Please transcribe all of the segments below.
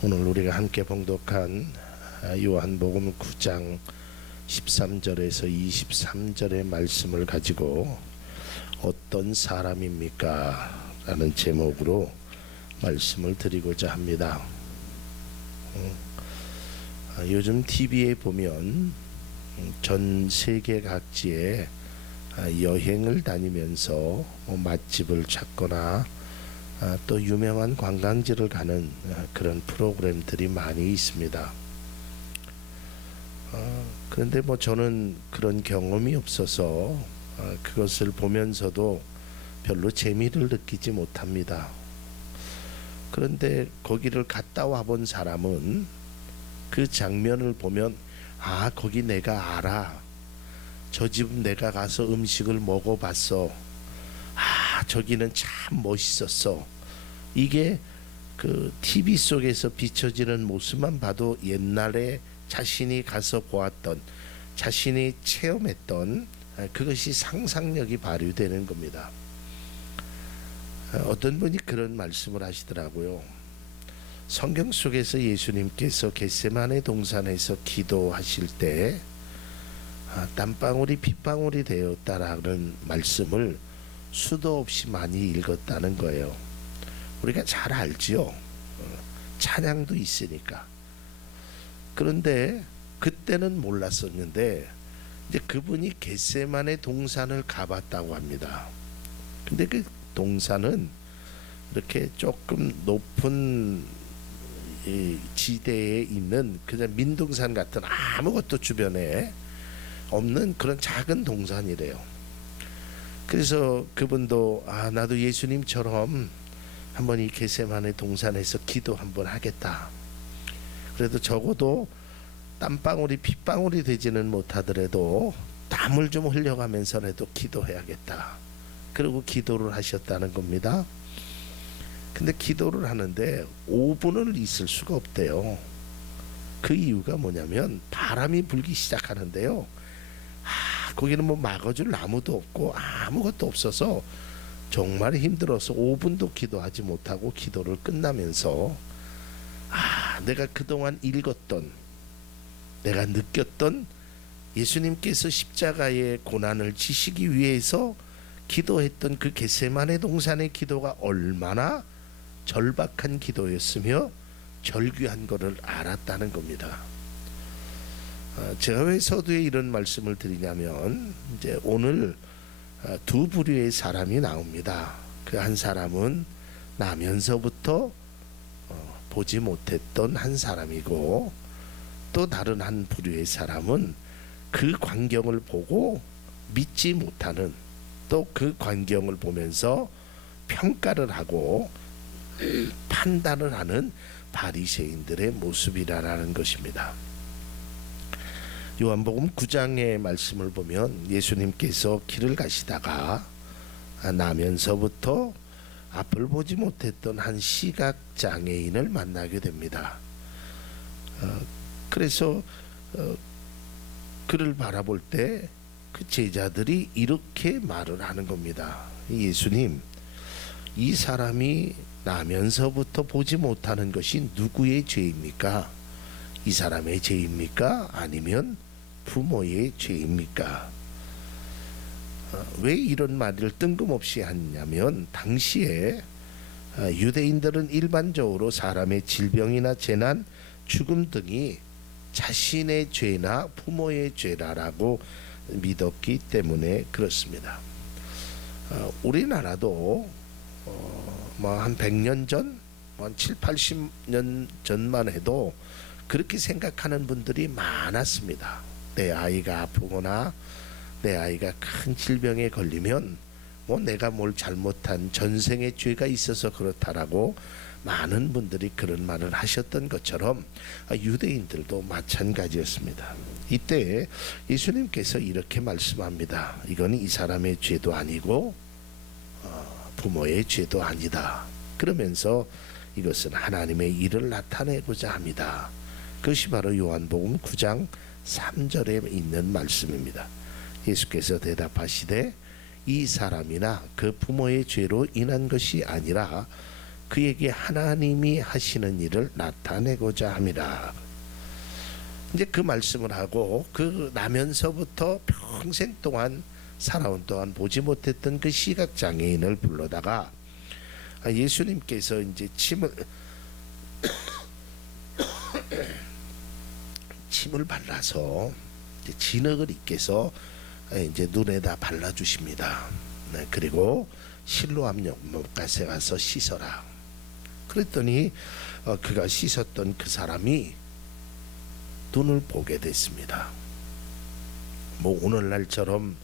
오늘 우리가 함께 봉독한 요한복음 9장 13절에서 23절의 말씀을 가지고 어떤 사람입니까? 라는 제목으로 말씀을 드리고자 합니다. 요즘 TV에 보면 전 세계 각지에 여행을 다니면서 맛집을 찾거나 또 유명한 관광지를 가는 그런 프로그램들이 많이 있습니다. 그런데 저는 그런 경험이 없어서 그것을 보면서도 별로 재미를 느끼지 못합니다. 그런데 거기를 갔다 와본 사람은 그 장면을 보면 거기 내가 알아. 저 집 내가 가서 음식을 먹어봤어. 저기는 참 멋있었어. 이게 그 TV 속에서 비춰지는 모습만 봐도 옛날에 자신이 가서 보았던, 자신이 체험했던 그것이 상상력이 발휘되는 겁니다. 어떤 분이 그런 말씀을 하시더라고요. 성경 속에서 예수님께서 겟세마네 동산에서 기도하실 때 땀방울이 핏방울이 되었다라는 말씀을 수도 없이 많이 읽었다는 거예요. 우리가 잘 알지요. 찬양도 있으니까. 그런데 그때는 몰랐었는데 이제 그분이 겟세마네 동산을 가봤다고 합니다. 근데 그 동산은 이렇게 조금 높은 지대에 있는 그냥 민둥산 같은 아무것도 주변에 없는 그런 작은 동산이래요. 그래서 그분도 나도 예수님처럼 한번 이 겟세마네 동산에서 기도 한번 하겠다. 그래도 적어도 땀방울이 핏방울이 되지는 못하더라도 땀을 좀 흘려가면서라도 기도해야겠다. 그리고 기도를 하셨다는 겁니다. 근데 기도를 하는데 5분을 있을 수가 없대요. 그 이유가 뭐냐면 바람이 불기 시작하는데요. 거기는 막아줄 나무도 없고 아무것도 없어서 정말 힘들어서 5분도 기도하지 못하고 기도를 끝나면서 내가 그동안 읽었던, 내가 느꼈던 예수님께서 십자가의 고난을 지시기 위해서 기도했던 그 겟세마네 동산의 기도가 얼마나 절박한 기도였으며 절규한 것을 알았다는 겁니다. 제가 왜 서두에 이런 말씀을 드리냐면 이제 오늘 두 부류의 사람이 나옵니다. 그 한 사람은 나면서부터 보지 못했던 한 사람이고, 또 다른 한 부류의 사람은 그 광경을 보고 믿지 못하는, 또 그 광경을 보면서 평가를 하고 판단을 하는 바리새인들의 모습이라는 것입니다. 요한복음 9장의 말씀을 보면 예수님께서 길을 가시다가 나면서부터 앞을 보지 못했던 한 시각장애인을 만나게 됩니다. 그래서 그를 바라볼 때 그 제자들이 이렇게 말을 하는 겁니다. 예수님, 이 사람이 나면서부터 보지 못하는 것이 누구의 죄입니까? 이 사람의 죄입니까? 아니면 부모의 죄입니까? 왜 이런 말을 뜬금없이 하냐면 당시에 유대인들은 일반적으로 사람의 질병이나 재난, 죽음 등이 자신의 죄나 부모의 죄라고 믿었기 때문에 그렇습니다. 우리나라도 한 100년 전, 한 7, 80년 전만 해도 그렇게 생각하는 분들이 많았습니다. 내 아이가 아프거나 내 아이가 큰 질병에 걸리면 내가 뭘 잘못한 전생의 죄가 있어서 그렇다라고 많은 분들이 그런 말을 하셨던 것처럼 유대인들도 마찬가지였습니다. 이때 예수님께서 이렇게 말씀합니다. 이건 이 사람의 죄도 아니고 부모의 죄도 아니다. 그러면서 이것은 하나님의 일을 나타내고자 합니다. 그것이 바로 요한복음 9장 3절에 있는 말씀입니다. 예수께서 대답하시되 이 사람이나 그 부모의 죄로 인한 것이 아니라 그에게 하나님이 하시는 일을 나타내고자 함이라. 이제 그 말씀을 하고 그 나면서부터 평생 동안 살아온 동안 보지 못했던 그 시각 장애인을 불러다가 예수님께서 이제 침을 발라서 이제 진흙을 입게서 이제 눈에다 발라주십니다. 네, 그리고 실로암 연못가에 가서 씻어라. 그랬더니 그가 씻었던 그 사람이 눈을 보게 됐습니다. 뭐 오늘날처럼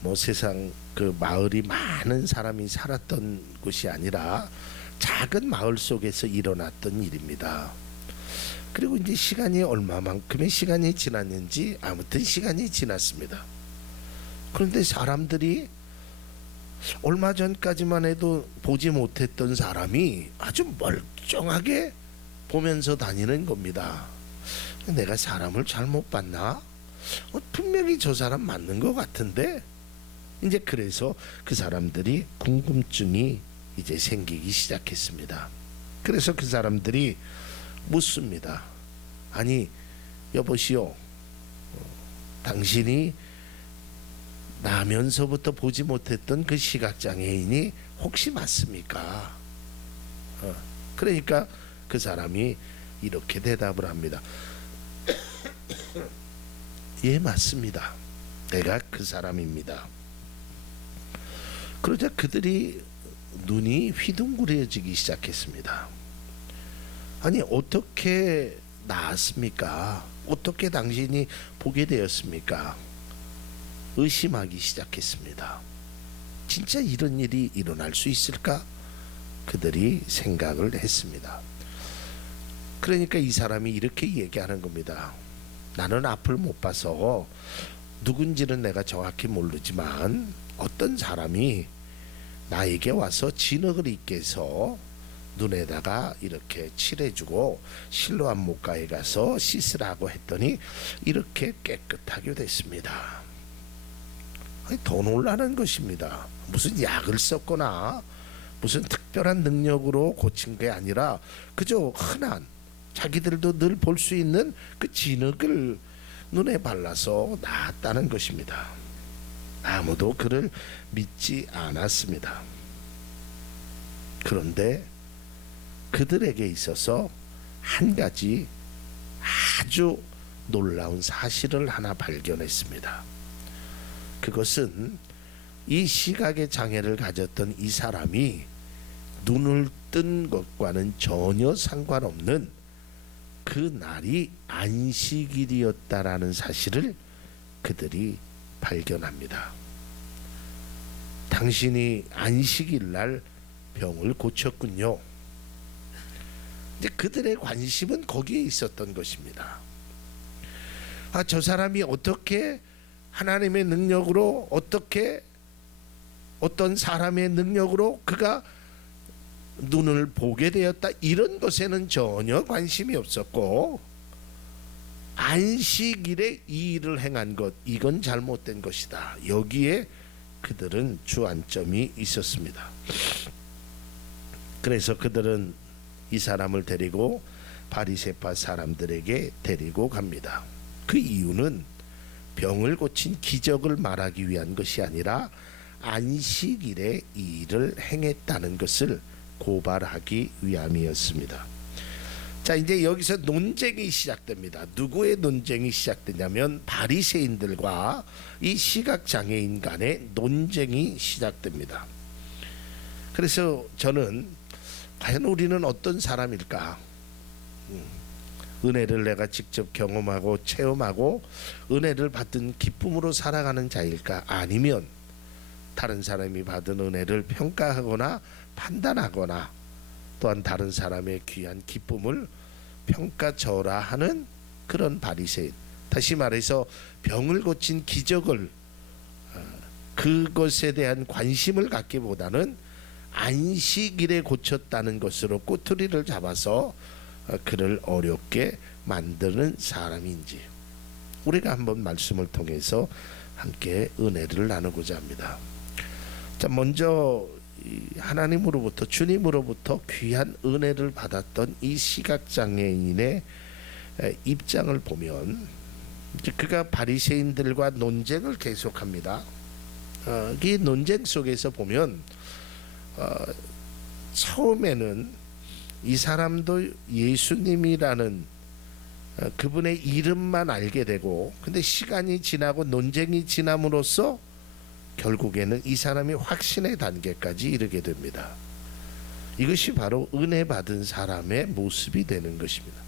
뭐 세상 그 마을이 많은 사람이 살았던 곳이 아니라 작은 마을 속에서 일어났던 일입니다. 그리고 이제 시간이 얼마만큼의 시간이 지났는지 아무튼 시간이 지났습니다. 그런데 사람들이 얼마 전까지만 해도 보지 못했던 사람이 아주 멀쩡하게 보면서 다니는 겁니다. 내가 사람을 잘못 봤나? 분명히 저 사람 맞는 것 같은데. 이제 그래서 그 사람들이 궁금증이 이제 생기기 시작했습니다. 그래서 그 사람들이 묻습니다. 아니 여보시오, 당신이 나면서부터 보지 못했던 그 시각장애인이 혹시 맞습니까? 그러니까 그 사람이 이렇게 대답을 합니다. 예, 맞습니다. 내가 그 사람입니다. 그러자 그들이 눈이 휘둥그레지기 시작했습니다. 아니 어떻게 나았습니까? 어떻게 당신이 보게 되었습니까? 의심하기 시작했습니다. 진짜 이런 일이 일어날 수 있을까? 그들이 생각을 했습니다. 그러니까 이 사람이 이렇게 얘기하는 겁니다. 나는 앞을 못 봐서 누군지는 내가 정확히 모르지만 어떤 사람이 나에게 와서 진흙을 입게 해서 눈에다가 이렇게 칠해주고 실로암 못가에 가서 씻으라고 했더니 이렇게 깨끗하게 됐습니다. 더 놀라는 것입니다. 무슨 약을 썼거나 무슨 특별한 능력으로 고친 게 아니라 그저 흔한 자기들도 늘 볼 수 있는 그 진흙을 눈에 발라서 나았다는 것입니다. 아무도 그를 믿지 않았습니다. 그런데 그들에게 있어서 한 가지 아주 놀라운 사실을 하나 발견했습니다. 그것은 이 시각의 장애를 가졌던 이 사람이 눈을 뜬 것과는 전혀 상관없는 그 날이 안식일이었다라는 사실을 그들이 발견합니다. 당신이 안식일 날 병을 고쳤군요. 이제 그들의 관심은 거기에 있었던 것입니다. 저 사람이 어떻게 하나님의 능력으로 어떻게 어떤 사람의 능력으로 그가 눈을 보게 되었다, 이런 것에는 전혀 관심이 없었고 안식일에 이 일을 행한 것, 이건 잘못된 것이다. 여기에 그들은 주안점이 있었습니다. 그래서 그들은 이 사람을 데리고 바리새파 사람들에게 데리고 갑니다. 그 이유는 병을 고친 기적을 말하기 위한 것이 아니라 안식일에 이 일을 행했다는 것을 고발하기 위함이었습니다. 자, 이제 여기서 논쟁이 시작됩니다. 누구의 논쟁이 시작되냐면 바리새인들과 이 시각장애인 간의 논쟁이 시작됩니다. 그래서 저는 과연 우리는 어떤 사람일까? 은혜를 내가 직접 경험하고 체험하고 은혜를 받은 기쁨으로 살아가는 자일까? 아니면 다른 사람이 받은 은혜를 평가하거나 판단하거나 또한 다른 사람의 귀한 기쁨을 평가절하하는 그런 바리새인, 다시 말해서 병을 고친 기적을 그것에 대한 관심을 갖기보다는 안식일에 고쳤다는 것으로 꼬투리를 잡아서 그를 어렵게 만드는 사람인지, 우리가 한번 말씀을 통해서 함께 은혜를 나누고자 합니다. 자, 먼저 하나님으로부터, 주님으로부터 귀한 은혜를 받았던 이 시각장애인의 입장을 보면, 그가 바리새인들과 논쟁을 계속합니다. 이 논쟁 속에서 보면 처음에는 이 사람도 예수님이라는 그분의 이름만 알게 되고, 근데 시간이 지나고 논쟁이 지남으로써 결국에는 이 사람이 확신의 단계까지 이르게 됩니다. 이것이 바로 은혜 받은 사람의 모습이 되는 것입니다.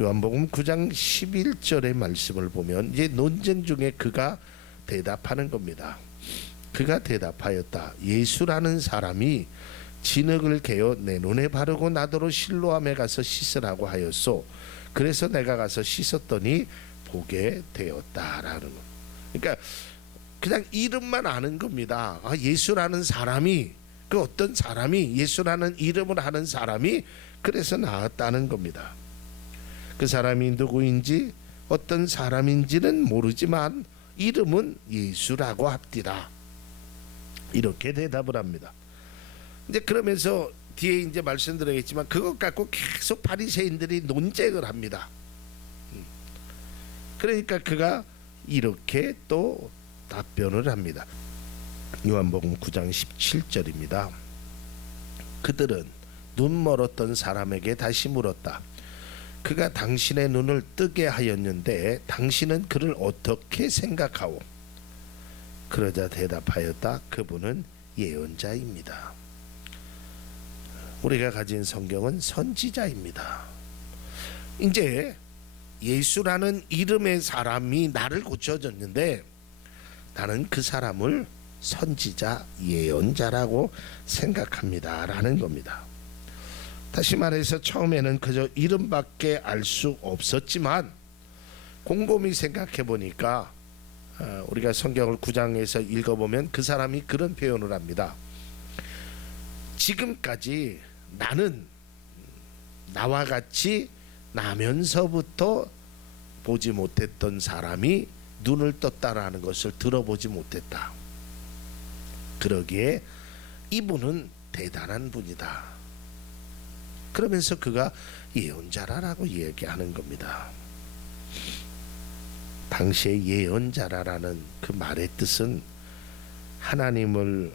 요한복음 9장 11절의 말씀을 보면 이제 논쟁 중에 그가 대답하는 겁니다. 그가 대답하였다. 예수라는 사람이 진흙을 개어 내 눈에 바르고 나더러 실로암에 가서 씻으라고 하였소. 그래서 내가 가서 씻었더니 보게 되었다라는 거. 그러니까 그냥 이름만 아는 겁니다. 예수라는 사람이, 그 어떤 사람이, 예수라는 이름을 하는 사람이 그래서 나았다는 겁니다. 그 사람이 누구인지 어떤 사람인지는 모르지만 이름은 예수라고 합디다. 이렇게 대답을 합니다. 이제 그러면서 뒤에 이제 말씀드리겠지만 그것 갖고 계속 바리새인들이 논쟁을 합니다. 그러니까 그가 이렇게 또 답변을 합니다. 요한복음 9장 17절입니다. 그들은 눈 멀었던 사람에게 다시 물었다. 그가 당신의 눈을 뜨게 하였는데 당신은 그를 어떻게 생각하오? 그러자 대답하였다. 그분은 예언자입니다. 우리가 가진 성경은 선지자입니다. 이제 예수라는 이름의 사람이 나를 고쳐줬는데 나는 그 사람을 선지자, 예언자라고 생각합니다 라는 겁니다. 다시 말해서 처음에는 그저 이름밖에 알 수 없었지만 곰곰이 생각해 보니까 우리가 성경을 9장에서 읽어보면 그 사람이 그런 표현을 합니다. 지금까지 나는 나와 같이 나면서부터 보지 못했던 사람이 눈을 떴다라는 것을 들어보지 못했다. 그러기에 이분은 대단한 분이다. 그러면서 그가 예언자라고 얘기하는 겁니다. 당시에 예언자라는 그 말의 뜻은 하나님을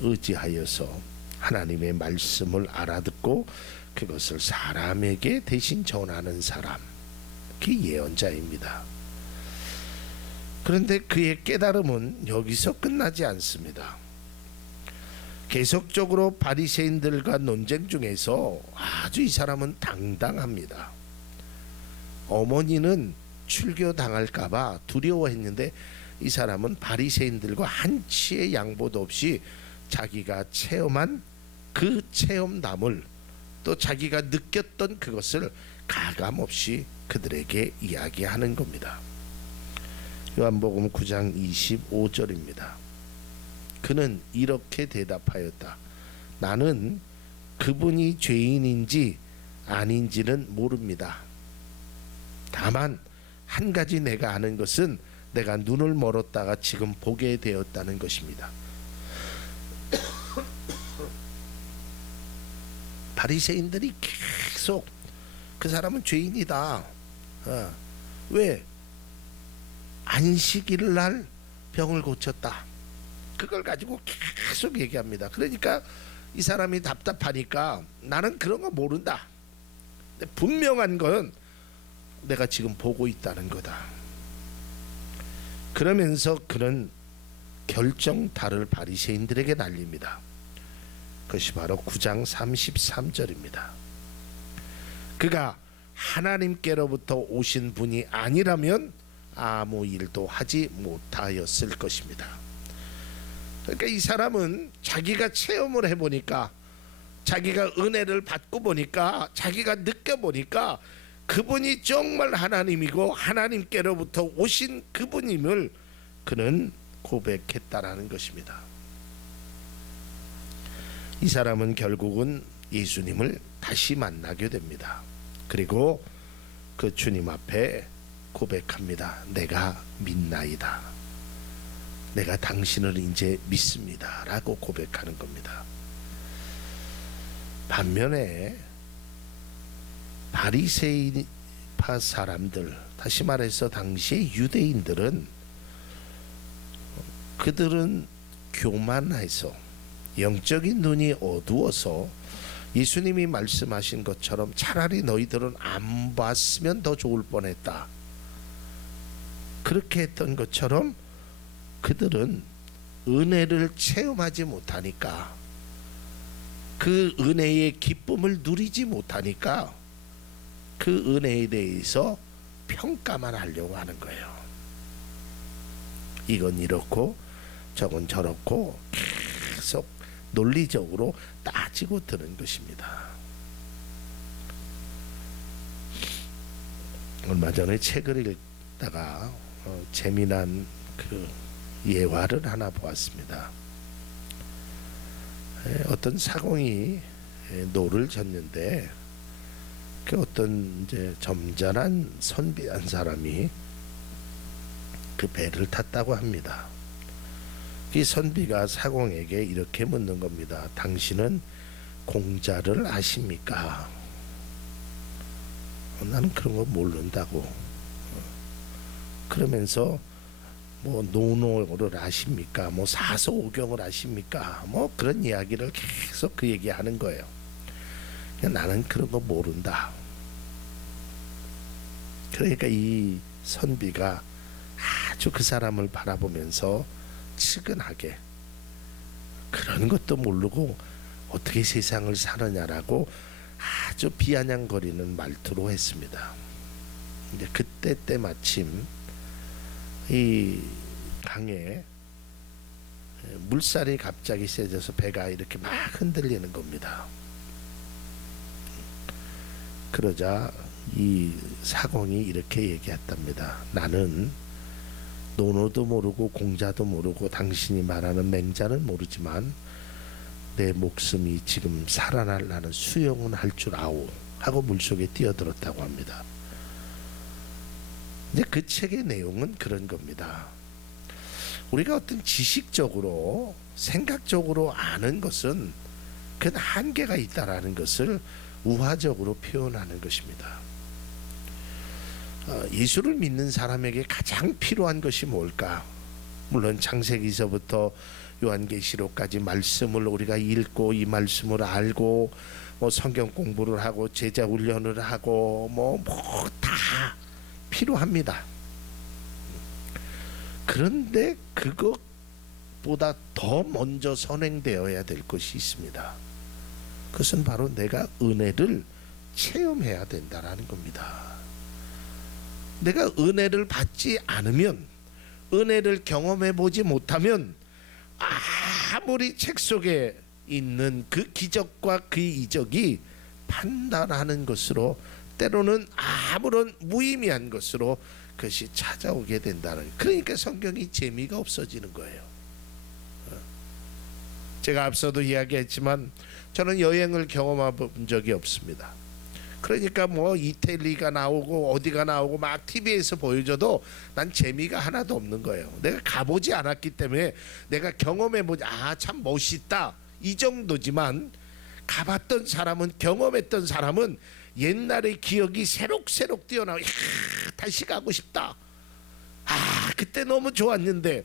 의지하여서 하나님의 말씀을 알아듣고 그것을 사람에게 대신 전하는 사람, 그게 예언자입니다. 그런데 그의 깨달음은 여기서 끝나지 않습니다. 계속적으로 바리새인들과 논쟁 중에서 아주 이 사람은 당당합니다. 어머니는 출교당할까봐 두려워했는데 이 사람은 바리새인들과 한치의 양보도 없이 자기가 체험한 그 체험담을 또 자기가 느꼈던 그것을 가감없이 그들에게 이야기하는 겁니다. 요한복음 9장 25절입니다. 그는 이렇게 대답하였다. 나는 그분이 죄인인지 아닌지는 모릅니다. 다만 한 가지 내가 아는 것은 내가 눈을 멀었다가 지금 보게 되었다는 것입니다. 바리새인들이 계속 그 사람은 죄인이다. 왜? 안식일 날 병을 고쳤다. 그걸 가지고 계속 얘기합니다. 그러니까 이 사람이 답답하니까 나는 그런 거 모른다. 근데 분명한 건 내가 지금 보고 있다는 거다. 그러면서 그는 결정타를 바리새인들에게 날립니다. 그것이 바로 9장 33절입니다. 그가 하나님께로부터 오신 분이 아니라면 아무 일도 하지 못하였을 것입니다. 그러니까 이 사람은 자기가 체험을 해보니까, 자기가 은혜를 받고 보니까, 자기가 느껴보니까 그분이 정말 하나님이고 하나님께로부터 오신 그분임을 그는 고백했다라는 것입니다. 이 사람은 결국은 예수님을 다시 만나게 됩니다. 그리고 그 주님 앞에 고백합니다. 내가 믿나이다. 내가 당신을 이제 믿습니다 라고 고백하는 겁니다. 반면에 바리새인파 사람들, 다시 말해서 당시의 유대인들은, 그들은 교만해서 영적인 눈이 어두워서 예수님이 말씀하신 것처럼 차라리 너희들은 안 봤으면 더 좋을 뻔했다, 그렇게 했던 것처럼 그들은 은혜를 체험하지 못하니까, 그 은혜의 기쁨을 누리지 못하니까 그 은혜에 대해서 평가만 하려고 하는 거예요. 이건 이렇고 저건 저렇고 계속 논리적으로 따지고 드는 것입니다. 얼마 전에 책을 읽다가 재미난 그 예화를 하나 보았습니다. 어떤 사공이 노를 젓는데 그 어떤 이제 점잖은 선비한 사람이 그 배를 탔다고 합니다. 이 선비가 사공에게 이렇게 묻는 겁니다. 당신은 공자를 아십니까? 나는 그런 거 모른다고. 그러면서 뭐 논어를 아십니까? 뭐 사서오경을 아십니까? 뭐 그런 이야기를 계속 그 얘기하는 거예요. 나는 그런 거 모른다. 그러니까 이 선비가 아주 그 사람을 바라보면서 측은하게, 그런 것도 모르고 어떻게 세상을 사느냐라고 아주 비아냥거리는 말투로 했습니다. 이제 그때 때마침 이 강에 물살이 갑자기 세져서 배가 이렇게 막 흔들리는 겁니다. 그러자 이 사공이 이렇게 얘기했답니다. 나는 논어도 모르고 공자도 모르고 당신이 말하는 맹자는 모르지만 내 목숨이 지금 살아날 나는 수영은 할 줄 아오 하고 물속에 뛰어들었다고 합니다. 이제 그 책의 내용은 그런 겁니다. 우리가 어떤 지식적으로 생각적으로 아는 것은 그 한계가 있다라는 것을 우화적으로 표현하는 것입니다. 예수를 믿는 사람에게 가장 필요한 것이 뭘까? 물론 창세기서부터 요한계시록까지 말씀을 우리가 읽고 이 말씀을 알고 뭐 성경 공부를 하고 제자 훈련을 하고 뭐 다 필요합니다. 그런데 그것보다 더 먼저 선행되어야 될 것이 있습니다. 그것은 바로 내가 은혜를 체험해야 된다라는 겁니다. 내가 은혜를 받지 않으면, 은혜를 경험해 보지 못하면 아무리 책 속에 있는 그 기적과 그 이적이 판단하는 것으로, 때로는 아무런 무의미한 것으로 그것이 찾아오게 된다는, 그러니까 성경이 재미가 없어지는 거예요. 제가 앞서도 이야기했지만 저는 여행을 경험해 본 적이 없습니다. 그러니까 뭐 이태리가 나오고 어디가 나오고 막 TV에서 보여줘도 난 재미가 하나도 없는 거예요. 내가 가보지 않았기 때문에 내가 경험해보지, 참 멋있다 이 정도지만, 가봤던 사람은, 경험했던 사람은 옛날의 기억이 새록새록 뛰어나와, 다시 가고 싶다, 그때 너무 좋았는데,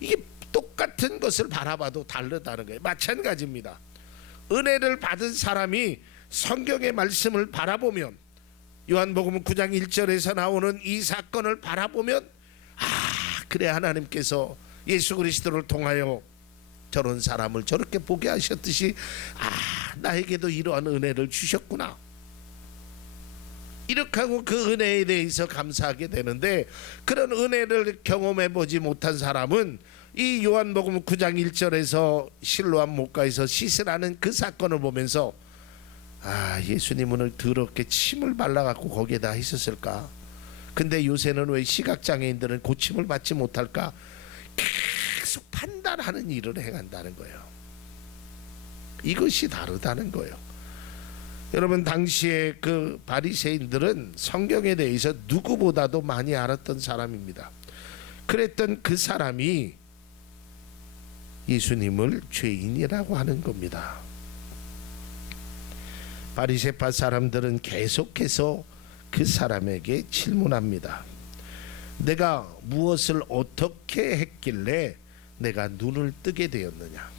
이게 똑같은 것을 바라봐도 다르다는 거예요. 마찬가지입니다. 은혜를 받은 사람이 성경의 말씀을 바라보면, 요한복음 9장 1절에서 나오는 이 사건을 바라보면, 그래, 하나님께서 예수 그리스도를 통하여 저런 사람을 저렇게 보게 하셨듯이 나에게도 이러한 은혜를 주셨구나, 이렇게 하고 그 은혜에 대해서 감사하게 되는데, 그런 은혜를 경험해 보지 못한 사람은 이 요한복음 9장 1절에서 실로암 못가에서 씻으라는 그 사건을 보면서, 예수님은 더럽게 침을 발라갖고 거기에다 있었을까? 근데 요새는 왜 시각장애인들은 고침을 받지 못할까? 계속 판단하는 일을 행한다는 거예요. 이것이 다르다는 거예요. 여러분, 당시에 그 바리새인들은 성경에 대해서 누구보다도 많이 알았던 사람입니다. 그랬던 그 사람이 예수님을 죄인이라고 하는 겁니다. 바리새파 사람들은 계속해서 그 사람에게 질문합니다. 내가 무엇을 어떻게 했길래 내가 눈을 뜨게 되었느냐.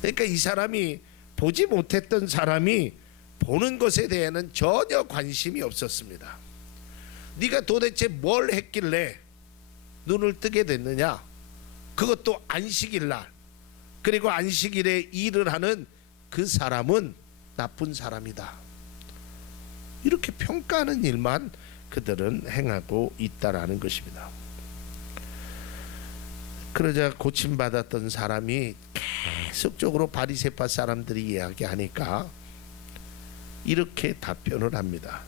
그러니까 이 사람이 보지 못했던 사람이 보는 것에 대해서는 전혀 관심이 없었습니다. 네가 도대체 뭘 했길래 눈을 뜨게 됐느냐. 그것도 안식일 날. 그리고 안식일에 일을 하는 그 사람은 나쁜 사람이다. 이렇게 평가하는 일만 그들은 행하고 있다라는 것입니다. 그러자 고침받았던 사람이 계속적으로 바리새파 사람들이 이야기하니까 이렇게 답변을 합니다.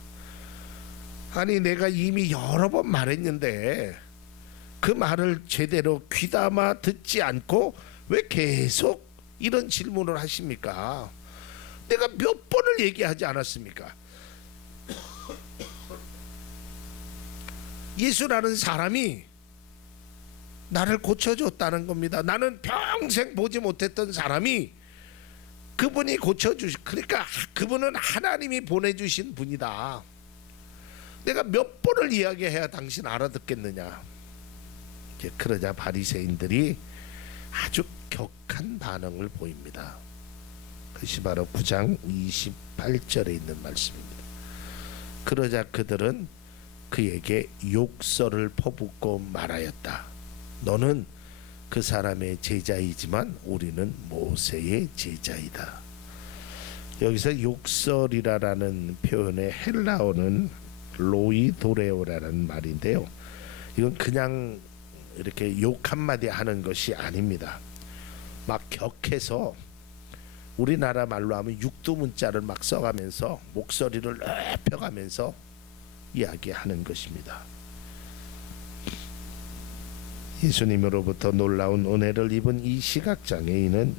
아니 내가 이미 여러 번 말했는데 그 말을 제대로 귀담아 듣지 않고 왜 계속 이런 질문을 하십니까? 내가 몇 번을 얘기하지 않았습니까? 예수라는 사람이 나를 고쳐줬다는 겁니다. 나는 평생 보지 못했던 사람이 그분이 그러니까 그분은 하나님이 보내주신 분이다. 내가 몇 번을 이야기해야 당신 알아듣겠느냐. 그러자 바리새인들이 아주 격한 반응을 보입니다. 그것이 바로 9장 28절에 있는 말씀입니다. 그러자 그들은 그에게 욕설을 퍼붓고 말하였다. 너는 그 사람의 제자이지만 우리는 모세의 제자이다. 여기서 욕설이라는 표현의 헬라어는 로이도레오라는 말인데요. 이건 그냥 이렇게 욕 한마디 하는 것이 아닙니다. 막 격해서 우리나라 말로 하면 육두문자를 막 써가면서 목소리를 높여가면서 이야기하는 것입니다. 예수님으로부터 놀라운 은혜를 입은 이 시각장애인은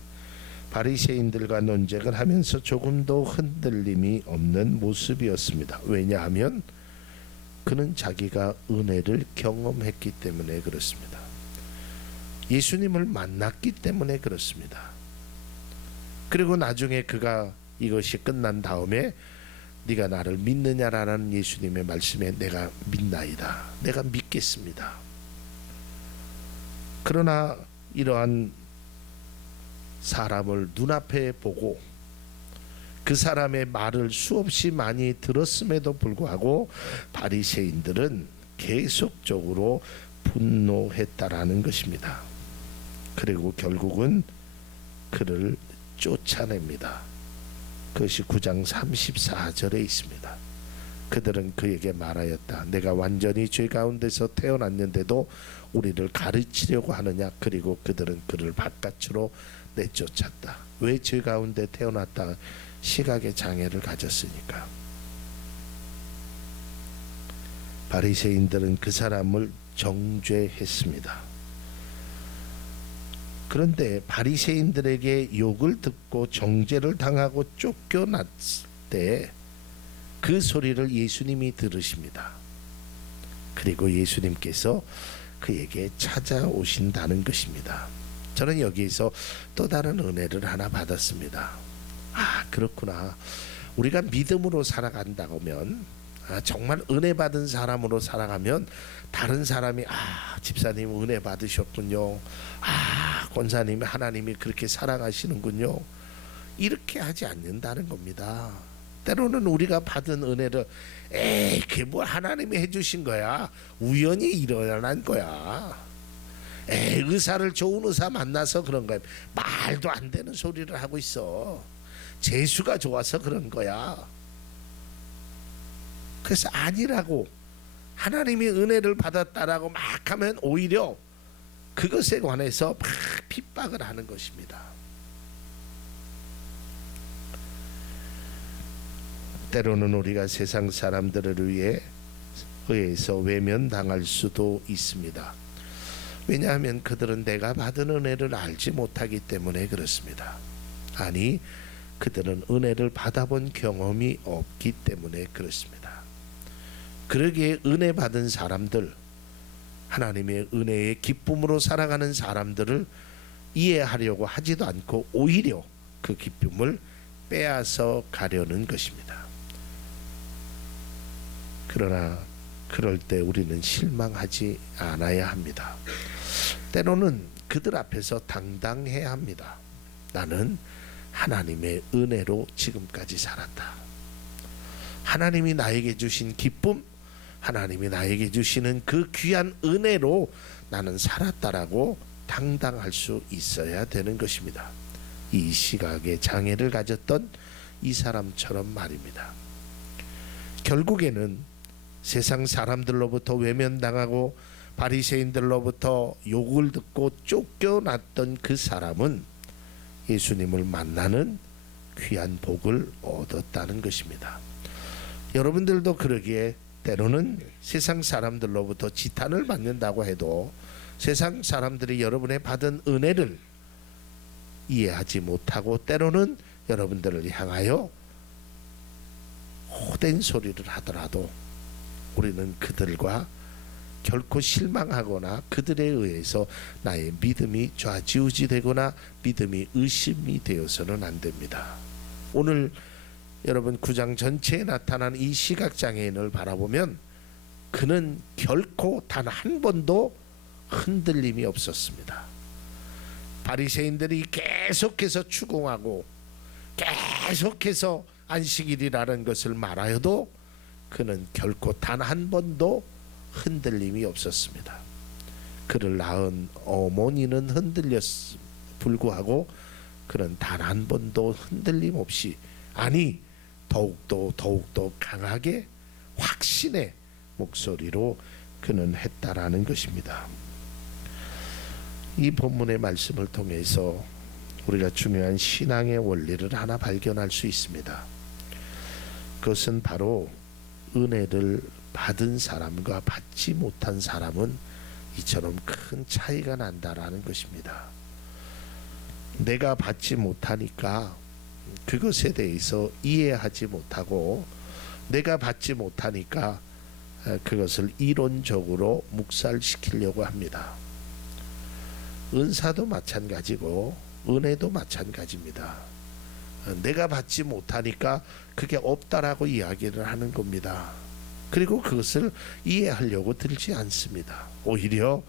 바리새인들과 논쟁을 하면서 조금도 흔들림이 없는 모습이었습니다. 왜냐하면 그는 자기가 은혜를 경험했기 때문에 그렇습니다. 예수님을 만났기 때문에 그렇습니다. 그리고 나중에 그가 이것이 끝난 다음에 네가 나를 믿느냐라는 예수님의 말씀에 내가 믿나이다. 내가 믿겠습니다. 그러나 이러한 사람을 눈앞에 보고 그 사람의 말을 수없이 많이 들었음에도 불구하고 바리새인들은 계속적으로 분노했다라는 것입니다. 그리고 결국은 그를 쫓아냅니다. 그것이 9장 34절에 있습니다. 그들은 그에게 말하였다. 내가 완전히 죄 가운데서 태어났는데도 우리를 가르치려고 하느냐. 그리고 그들은 그를 바깥으로 내쫓았다. 왜 죄 가운데 태어났다? 시각의 장애를 가졌으니까. 바리새인들은 그 사람을 정죄했습니다. 그런데 바리새인들에게 욕을 듣고 정죄를 당하고 쫓겨났을 때 그 소리를 예수님이 들으십니다. 그리고 예수님께서 그에게 찾아오신다는 것입니다. 저는 여기에서 또 다른 은혜를 하나 받았습니다. 아, 그렇구나. 우리가 믿음으로 살아간다면, 정말 은혜 받은 사람으로 살아가면 다른 사람이 집사님 은혜 받으셨군요. 권사님이 하나님이 그렇게 사랑하시는군요. 이렇게 하지 않는다는 겁니다. 때로는 우리가 받은 은혜를 그게 뭐 하나님이 해주신 거야. 우연히 일어난 거야. 의사를 좋은 의사 만나서 그런 거야. 말도 안 되는 소리를 하고 있어. 재수가 좋아서 그런 거야. 그래서 아니라고 하나님이 은혜를 받았다라고 막 하면 오히려 그것에 관해서 막 핍박을 하는 것입니다. 때로는 우리가 세상 사람들을 의해서 외면당할 수도 있습니다. 왜냐하면 그들은 내가 받은 은혜를 알지 못하기 때문에 그렇습니다. 아니, 그들은 은혜를 받아본 경험이 없기 때문에 그렇습니다. 그러기에 은혜 받은 사람들, 하나님의 은혜의 기쁨으로 살아가는 사람들을 이해하려고 하지도 않고 오히려 그 기쁨을 빼앗아 가려는 것입니다. 그러나 그럴 때 우리는 실망하지 않아야 합니다. 때로는 그들 앞에서 당당해야 합니다. 나는 하나님의 은혜로 지금까지 살았다. 하나님이 나에게 주신 기쁨, 하나님이 나에게 주시는 그 귀한 은혜로 나는 살았다라고 당당할 수 있어야 되는 것입니다. 이 시각에 장애를 가졌던 이 사람처럼 말입니다. 결국에는 세상 사람들로부터 외면당하고 바리새인들로부터 욕을 듣고 쫓겨났던 그 사람은 예수님을 만나는 귀한 복을 얻었다는 것입니다. 여러분들도 그러기에 때로는 세상 사람들로부터 지탄을 받는다고 해도 세상 사람들이 여러분의 받은 은혜를 이해하지 못하고 때로는 여러분들을 향하여 호된 소리를 하더라도 우리는 그들과 결코 실망하거나 그들에 의해서 나의 믿음이 좌지우지되거나 믿음이 의심이 되어서는 안 됩니다. 오늘 여러분 9장 전체에 나타난 이 시각장애인을 바라보면 그는 결코 단 한 번도 흔들림이 없었습니다. 바리새인들이 계속해서 추궁하고 계속해서 안식일이라는 것을 말하여도 그는 결코 단 한 번도 흔들림이 없었습니다. 그를 낳은 어머니는 흔들렸 불구하고 그는 단 한 번도 흔들림 없이, 아니 더욱더 강하게 확신의 목소리로 그는 했다라는 것입니다. 이 본문의 말씀을 통해서 우리가 중요한 신앙의 원리를 하나 발견할 수 있습니다. 그것은 바로 은혜를 받은 사람과 받지 못한 사람은 이처럼 큰 차이가 난다라는 것입니다. 내가 받지 못하니까 그것에 대해서 이해하지 못하고, 내가 받지 못하니까 그것을 이론적으로 묵살시키려고 합니다. 은사도 마찬가지고 은혜도 마찬가지입니다. 내가 받지 못하니까 그게 없다라고 이야기를 하는 겁니다. 그리고 그것을 이해하려고 들지 않습니다. 오히려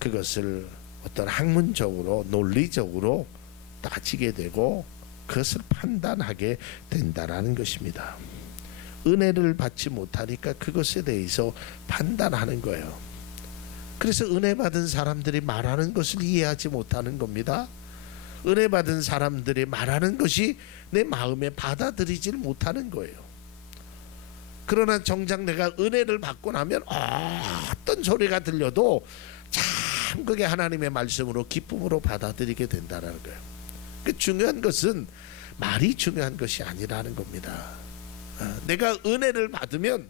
그것을 어떤 학문적으로 논리적으로 따지게 되고 그것을 판단하게 된다라는 것입니다. 은혜를 받지 못하니까 그것에 대해서 판단하는 거예요. 그래서 은혜 받은 사람들이 말하는 것을 이해하지 못하는 겁니다. 은혜 받은 사람들이 말하는 것이 내 마음에 받아들이질 못하는 거예요. 그러나 정작 내가 은혜를 받고 나면 어떤 소리가 들려도 참 그게 하나님의 말씀으로 기쁨으로 받아들이게 된다는 거예요. 그 중요한 것은 말이 중요한 것이 아니라는 겁니다. 내가 은혜를 받으면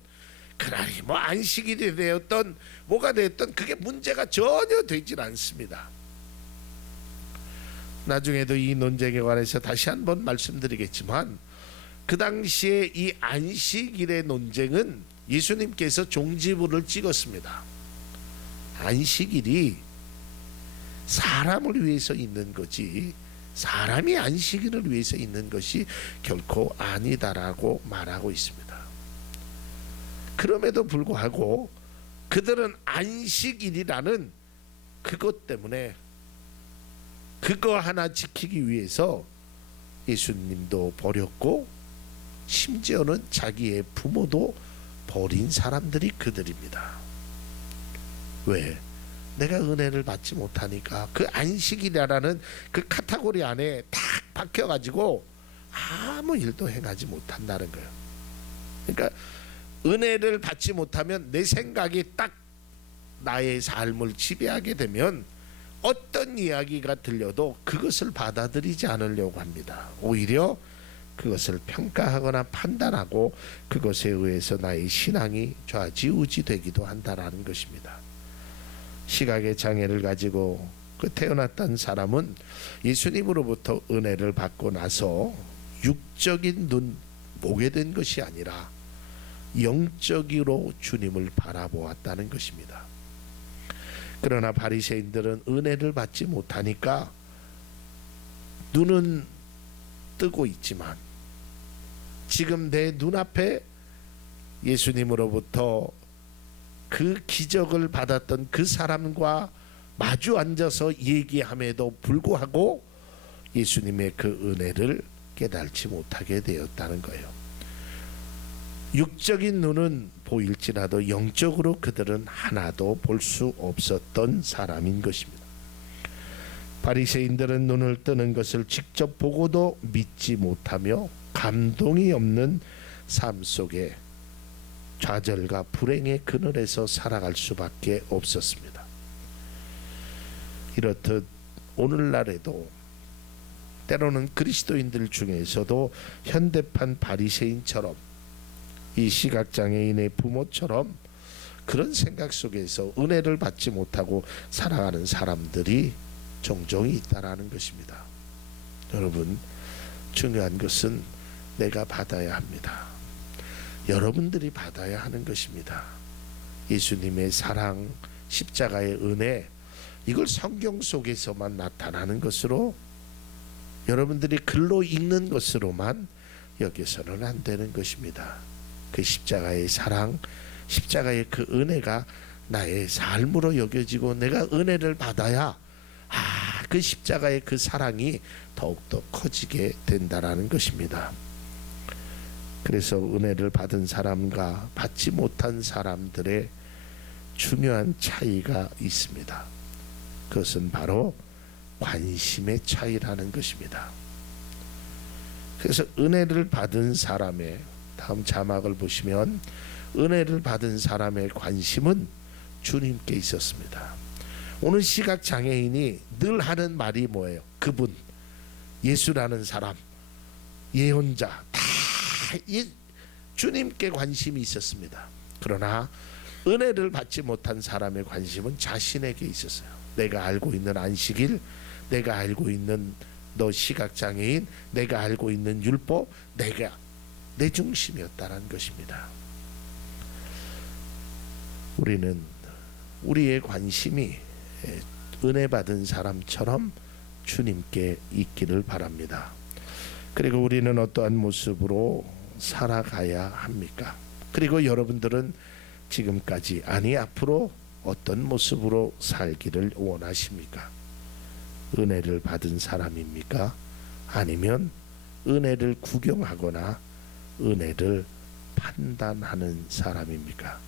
그날이 뭐 안식일이 되었던 뭐가 되었던 그게 문제가 전혀 되질 않습니다. 나중에도 이 논쟁에 관해서 다시 한번 말씀드리겠지만, 그 당시에 이 안식일의 논쟁은 예수님께서 종지부를 찍었습니다. 안식일이 사람을 위해서 있는 거지 사람이 안식일을 위해서 있는 것이 결코 아니다라고 말하고 있습니다. 그럼에도 불구하고 그들은 안식일이라는 그것 때문에 그거 하나 지키기 위해서 예수님도 버렸고 심지어는 자기의 부모도 버린 사람들이 그들입니다. 왜? 내가 은혜를 받지 못하니까 그 안식일이라는 그 카테고리 안에 딱 박혀가지고 아무 일도 행하지 못한다는 거예요. 그러니까 은혜를 받지 못하면 내 생각이 딱 나의 삶을 지배하게 되면 어떤 이야기가 들려도 그것을 받아들이지 않으려고 합니다. 오히려 그것을 평가하거나 판단하고 그것에 의해서 나의 신앙이 좌지우지되기도 한다라는 것입니다. 시각의 장애를 가지고 그 태어났던 사람은 예수님으로부터 은혜를 받고 나서 육적인 눈 보게 된 것이 아니라 영적으로 주님을 바라보았다는 것입니다. 그러나 바리새인들은 은혜를 받지 못하니까 눈은 뜨고 있지만 지금 내 눈앞에 예수님으로부터 그 기적을 받았던 그 사람과 마주 앉아서 얘기함에도 불구하고 예수님의 그 은혜를 깨달지 못하게 되었다는 거예요. 육적인 눈은 보일지라도 영적으로 그들은 하나도 볼 수 없었던 사람인 것입니다. 바리새인들은 눈을 뜨는 것을 직접 보고도 믿지 못하며 감동이 없는 삶 속에 좌절과 불행의 그늘에서 살아갈 수밖에 없었습니다. 이렇듯 오늘날에도 때로는 그리스도인들 중에서도 현대판 바리새인처럼 이 시각장애인의 부모처럼 그런 생각 속에서 은혜를 받지 못하고 살아가는 사람들이 종종 있다라는 것입니다. 여러분, 중요한 것은 내가 받아야 합니다. 여러분들이 받아야 하는 것입니다. 예수님의 사랑, 십자가의 은혜, 이걸 성경 속에서만 나타나는 것으로 여러분들이 글로 읽는 것으로만 여기서는 안 되는 것입니다. 그 십자가의 사랑, 십자가의 그 은혜가 나의 삶으로 여겨지고 내가 은혜를 받아야 그 십자가의 그 사랑이 더욱더 커지게 된다라는 것입니다. 그래서 은혜를 받은 사람과 받지 못한 사람들의 중요한 차이가 있습니다. 그것은 바로 관심의 차이라는 것입니다. 그래서 은혜를 받은 사람의 다음 자막을 보시면 은혜를 받은 사람의 관심은 주님께 있었습니다. 오늘 시각장애인이 늘 하는 말이 뭐예요? 그분, 예수라는 사람, 예언자 다 주님께 관심이 있었습니다. 그러나 은혜를 받지 못한 사람의 관심은 자신에게 있었어요. 내가 알고 있는 안식일, 내가 알고 있는 너 시각장애인, 내가 알고 있는 율법, 내가 내 중심이었다는 것입니다. 우리는 우리의 관심이 은혜 받은 사람처럼 주님께 있기를 바랍니다. 그리고 우리는 어떠한 모습으로 살아가야 합니까? 그리고 여러분들은 지금까지 아니 앞으로 어떤 모습으로 살기를 원하십니까? 은혜를 받은 사람입니까? 아니면 은혜를 구경하거나 은혜를 판단하는 사람입니까?